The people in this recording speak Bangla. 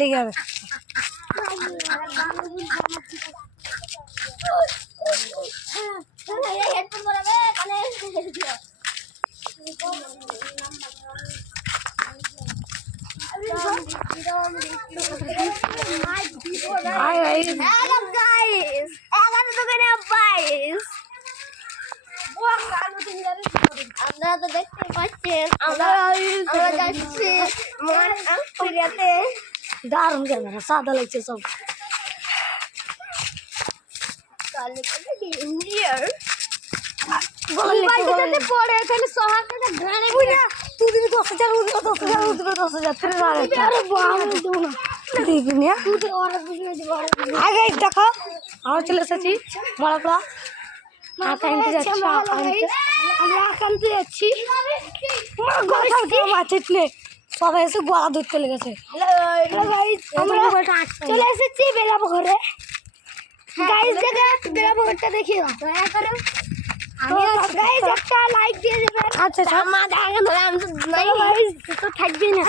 লেগে যাবে। আপনারা তো দেখতে পাচ্ছেন আমরা যাচ্ছি দারুণ ক্যামেরা, সাদা লাগছে সব। পড়ে তাহলে শহরটা ঘাড়ে তুই 10,000 আগে দেখো আমরা চলে এসেছি বড়পড়া। আমরা আকান্তে যাচ্ছি সবাই এসে গোড়া দুধ চলে গেছে। আমরা চলে এসেছি বেলাপুকুরে। গাইস দেখে বেলাপুকুরটা দেখিয়ে দাও দয়া করে। গাইস একটা লাইক দিয়ে দেবেন। আচ্ছা আমাদের আগে ধরে আমি তো থাকবি না।